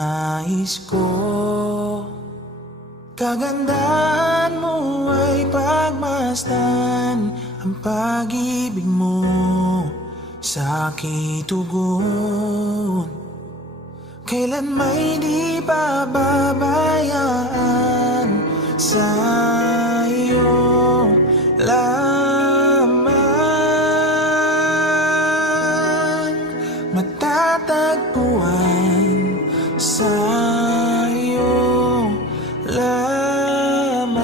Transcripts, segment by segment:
nais ko. Kagandahan mo ay pagmasdan, ang pag-ibig mo sa aking tugon. Kailan may di pababayaan, sa iyo lamang matatagpuan, sa iyo lamang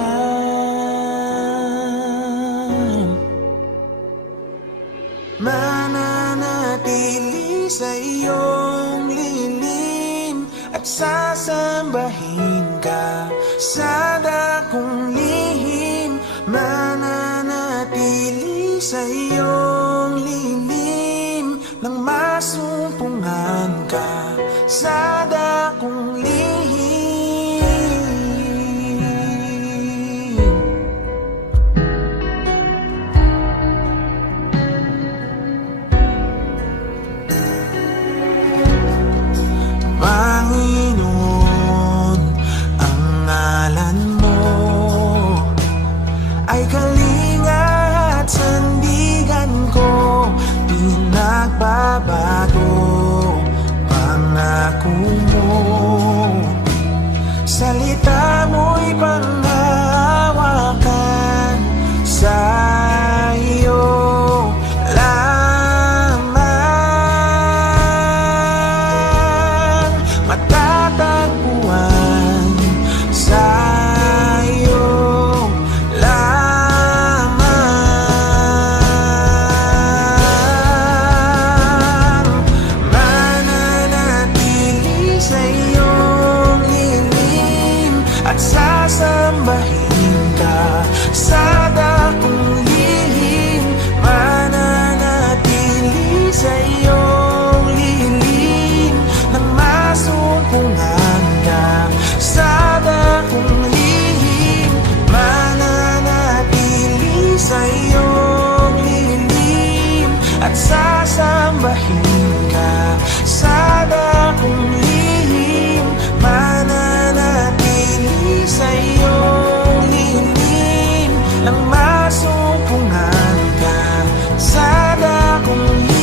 mananatili sa iyong lilim at sasambahin ka sa dakong lihim. Mananatili sa iyong lilim nang masumpungan ka sa dakong lihim. Panginoon, ang ngalan mo ay kalinga at sandigan ko. Pinagbabago pangako mo, salita mo'y panghahawakan, sa iyo lamang matatagpuan, sa iyo lamang mananatili sa iyong lilim at sasambahin ka sa dakong lihim. Mananatili sa iyong lilim nang masumpungan ka sa dakong lihim. Mananatili sa iyong lilim at sasambahin ka sa dakong lihim. Mananatili sa iyong lilim nang masumpungan ka sa dakong lihim.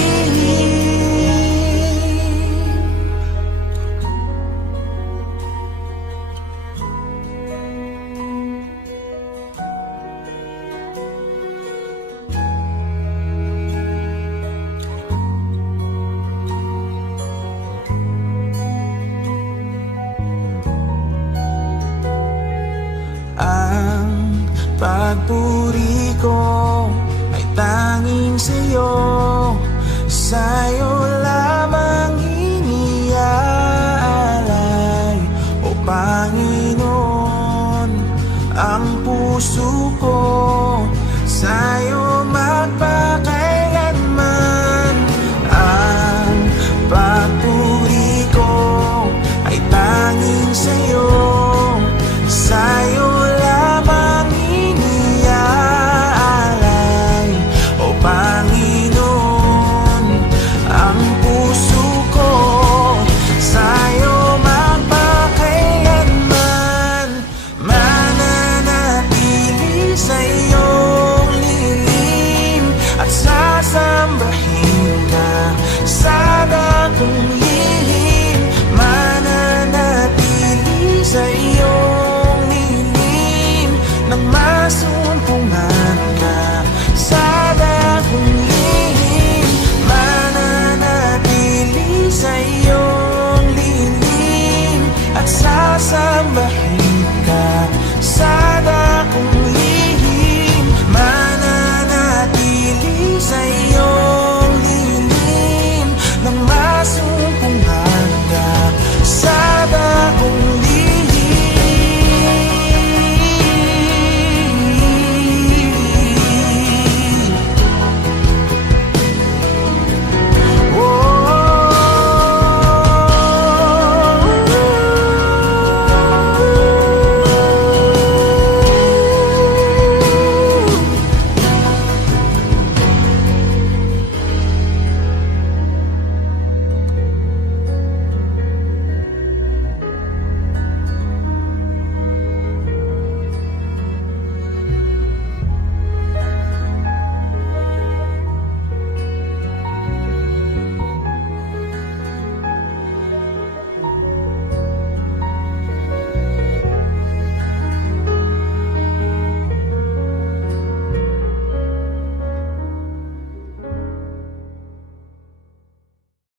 Ang pagpuri ko ay tanging sa'yo, sa'yo lamang iniaalay, o Panginoon. Ang puso ko sa'yo magpakailanman. Ang pagpuri ko ay tanging sa'yo, sa'yo lamang iniaalay, o Panginoon. Ang puso ko sa'yo magpakailanman. Mananatili sa iyong lilim at sasambahin ka sa dakong lihim. Mananatili sa iyong lilim nang masumpungan ka sa dakong lihim. Mananatili sa iyong lilim at sasambahin ka sa dakong lihim. Mananatili sa